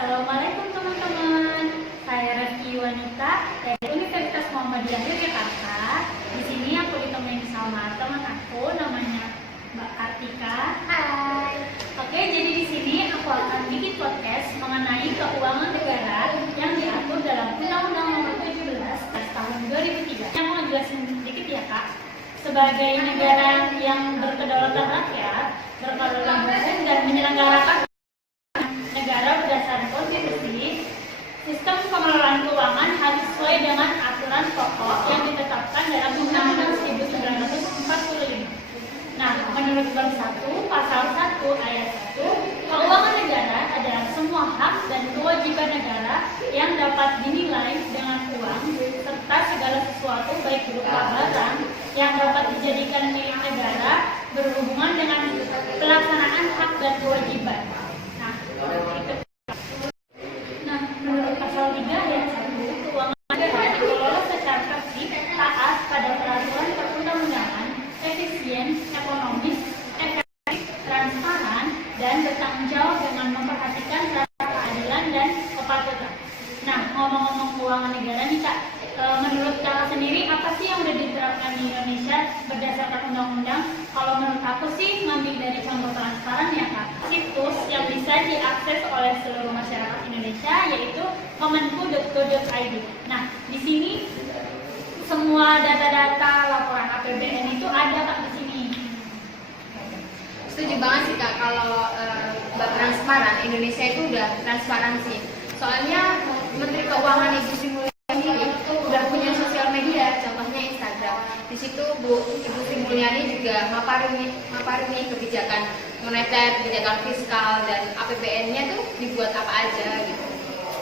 Assalamualaikum teman-teman. Saya Reski Wanita dari Universitas Muhammadiyah Yogyakarta. Di sini aku ditemani sama teman aku namanya Mbak Kartika. Hai. Oke, jadi di sini aku akan bikin podcast mengenai keuangan negara yang diatur dalam Undang-Undang Nomor 17 tahun 2003. Yang mau jelasin sedikit ya Kak. Sebagai negara yang berkedaulatan rakyat, berkedaulatan hukum dan menyelenggarakan negara berdasarkan konstitusi, sistem pengelolaan keuangan harus sesuai dengan aturan pokok yang ditetapkan dalam Undang-Undang 1945. Nah, menurut bab 1 pasal 1 ayat 1, keuangan negara adalah semua hak dan kewajiban negara yang dapat dinilai dengan uang serta segala sesuatu baik berupa barang yang dapat dijadikan milik negara berhubungan dengan pelaksanaan hak dan kewajiban. Nah, menurut pasal 3 ayat 1, keuangan negara dikelola secara tertib, taat pada peraturan perundang-undangan, efisien, ekonomis, efektif, transparan, dan bertanggung jawab dengan memperhatikan rasa keadilan dan kepatutan. Nah, ngomong-ngomong keuangan negara nih Kak, menurut Kakak sendiri apa sih yang udah diterapkan di Indonesia berdasarkan undang-undang? Kalau menurut aku sih ngambil dari contoh transparan ya Kak, situs yang bisa diakses oleh seluruh masyarakat Indonesia yaitu kemenku.go.id. Nah, di sini semua data-data laporan APBN itu ada Kak di sini. Setuju banget sih Kak, kalau transparan, Indonesia itu udah transparansi. Soalnya Menteri Keuangan Ibu Sri Mulyani itu udah punya sosial media, contohnya Instagram. Di situ Ibu Sri Mulyani juga maparin kebijakan moneter, kebijakan fiskal, dan APBN-nya tuh dibuat apa aja gitu.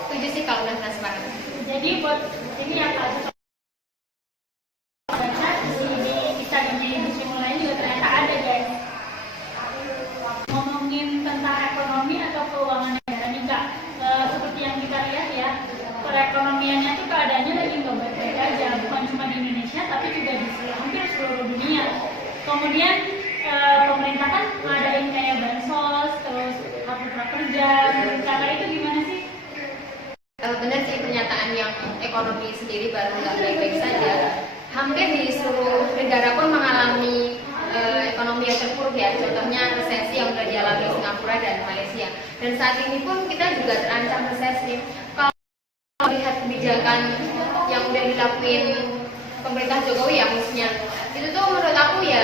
Setuju sih kalau udah transparan. Jadi buat ini apa aja baca di Instagramnya Ibu Sri Mulyani juga ternyata ada guys. Ngomongin tentang ekonomi atau keuangan negara nih Kak, seperti yang kita lihat ya, perekonomiannya tuh keadaannya lagi nggak baik-baik aja, bukan cuma di Indonesia tapi juga di hampir seluruh dunia. Kemudian pemerintah kan ngadain kayak bansos, terus kartu prakerja. Cara itu gimana sih? Benar sih, pernyataan yang ekonomi sendiri baru nggak baik-baik saja. Hampir di seluruh negara pun mengalami ekonomi yang terpuruk ya. Contohnya resesi yang sudah dialami Singapura dan Malaysia. Dan saat ini pun kita juga terancam resesi. Kalau melihat kebijakan yang udah dilakuin pemerintah Jokowi ya khususnya, itu tuh menurut aku ya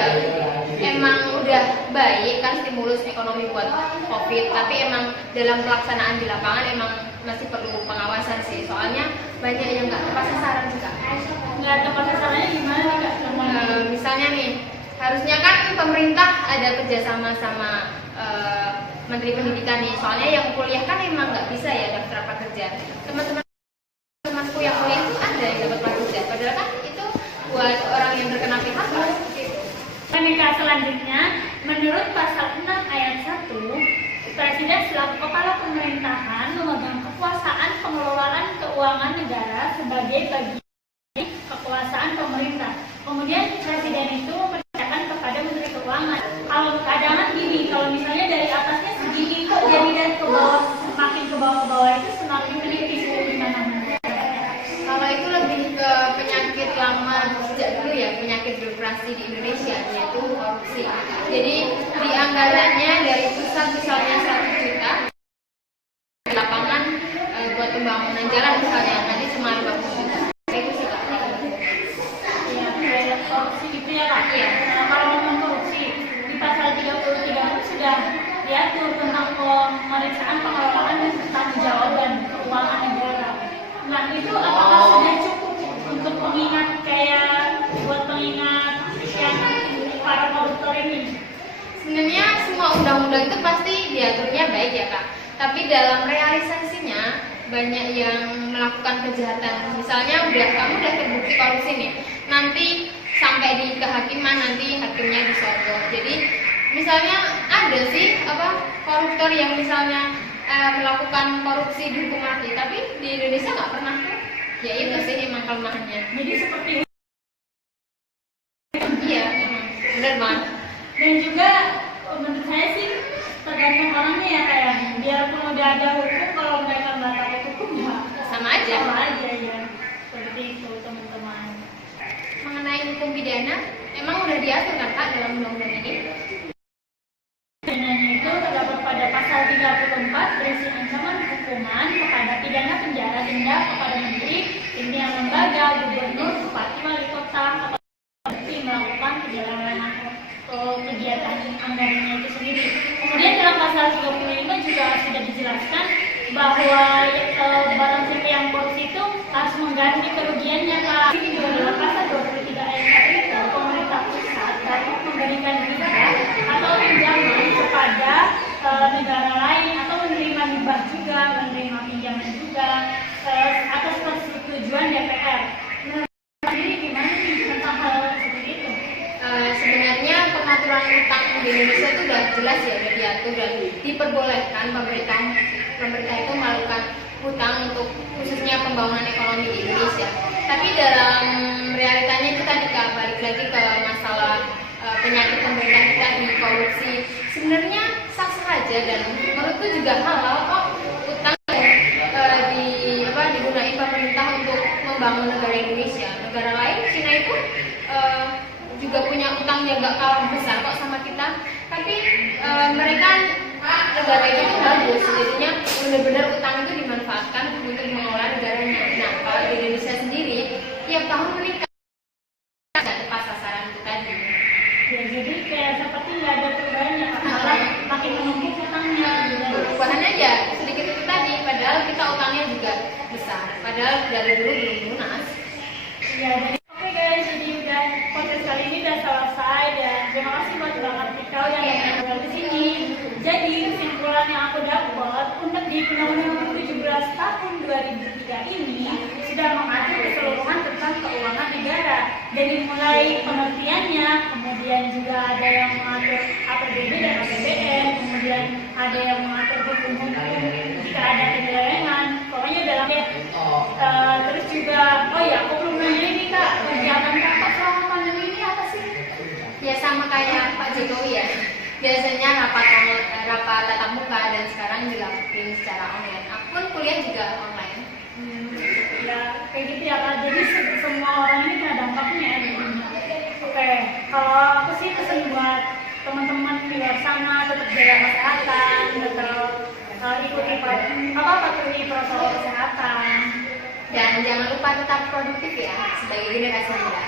emang udah baik kan stimulus ekonomi buat COVID, tapi emang dalam pelaksanaan di lapangan emang masih perlu pengawasan sih, soalnya banyak yang nggak tepat sasaran juga. Nggak tepat sasarannya gimana nih Kak? Misalnya nih, harusnya kan pemerintah ada kerjasama sama Menteri Pendidikan nih, soalnya yang kuliah kan emang nggak bisa ya daftar prakerja. Temanku yang kuliah itu ada yang dapat prakerja, padahal kan itu buat orang yang berkena PHK. Kak, selanjutnya, menurut pasal 6 ayat 1, Presiden selaku kepala pemerintahan memegang kekuasaan pengelolaan keuangan negara sebagai bagian kekuasaan pemerintah. Kemudian Presiden itu memerintahkan kepada Menteri Keuangan. Kalau keadaan gini, kalau misalnya dari atasnya segini kok jadi dari ke bawah, semakin ke bawah itu semakin menipis gimana? Kalau itu lebih ke penyakit lama sejak dulu ya, penyakit birokrasi di Indonesia, yaitu korupsi. Jadi di anggarannya dari pusat misalnya 1 juta, di lapangan buat pembangunan jalan misalnya nanti cuma 50 juta. Itu sih Kak. Ya, kayak korupsi gitu ya Kak. Iya. Nah, kalau ngomong korupsi, di pasal 33 pun sudah diatur tentang pemeriksaan pengelolaan dan pertanggungjawaban keuangan negara. Nah, itu apakah sudah cukup untuk mengingat kayak buat pengingat yang para koruptor ini? Sebenarnya semua undang-undang itu pasti diaturnya baik ya Kak, tapi dalam realisasinya banyak yang melakukan kejahatan. Misalnya kamu udah terbukti korupsi nih, nanti sampai di kehakiman nanti hakimnya disogok. Jadi misalnya ada sih koruptor yang misalnya melakukan korupsi dihukum mati, tapi di Indonesia nggak pernah tuh. Ya itu sih emang kelemahannya. Jadi seperti iya, emang benar banget. dan juga menurut saya sih tergantung orangnya ya kayak biarpun udah ada hukum, kalau kalau mereka nggak tahu hukum ya Sama aja. ya. Seperti itu teman-teman. Mengenai hukum pidana, memang udah diatur kan Pak dalam undang-undang ini? Pidananya itu terdapat pada pasal 34 berisi ancaman hukuman kepada pidana penjara denda kepada menteri, pimpinan lembaga, gubernur, bupati, wali kota, atau bukti melakukan perjalanan atau kegiatan anggarannya itu sendiri. Kemudian dalam pasal 35 juga sudah dijelaskan bahwa barang siapa yang korupsi itu harus mengganti kerugiannya Kak. Ini juga dalam pasal 23 ayat 1 itu pemerintah pusat dapat memberikan hibah atau pinjaman kepada negara lain atau menerima hibah juga, menerima pinjaman juga atas persetujuan DPR. Jadi gimana sih tentang hal seperti itu? Sebenarnya pengaturan utang di Indonesia itu udah jelas ya, udah diatur dan diperbolehkan pemerintah itu melakukan hutang untuk khususnya pembangunan ekonomi di Indonesia. Tapi dalam realitanya itu tadi Kak, balik lagi ke masalah penyakit pemerintah kita di korupsi. Sebenarnya sah-sah aja dan menurutku juga halal kok utang digunakan pemerintah untuk membangun negara Indonesia. Negara lain, Cina itu juga punya utang yang gak kalah besar kok sama kita. Tapi mereka negara itu tuh bagus, jadinya benar-benar utang itu dimanfaatkan untuk mengelola negaranya. Nah, kalau di Indonesia sendiri tiap tahun meningkat, nggak tepat sasaran itu tadi. Ya jadi kayak seperti nggak ada perubahannya, malah makin menumpuk utangnya. Perubahannya ya sedikit itu tadi, padahal kita utangnya juga besar, padahal dari dulu belum lunas. Ya, jadi oke guys, jadi udah podcast kali ini udah selesai dan terima kasih buat Bang Artikal yang ada di sini. Jadi kesimpulan yang aku dapat untuk di Undang-Undang Nomor 17 Tahun 2003 ini sudah mengatur keseluruhan tentang keuangan negara dari mulai pengertiannya, kemudian juga ada yang mengatur APBD dan APBN, kemudian ada yang mengatur hukum-hukum jika ada penyelewengan. Pokoknya dalam terus juga, oh ya aku belum nanya ini Kak, kegiatan Kakak selama pandemi ini apa sih? Ya sama kayak Pak Jokowi ya. Biasanya rapat tatap muka dan sekarang dilakukan secara online. Aku pun kuliah juga online. Ya kayak gitu ya Kak. Jadi semua orang ini kena dampaknya ya. Oke, kalau aku sih pesan buat teman-teman di luar sana tetap jaga kesehatan, tetap ikuti patuhi protokol kesehatan. Dan jangan lupa tetap produktif ya sebagai generasi muda.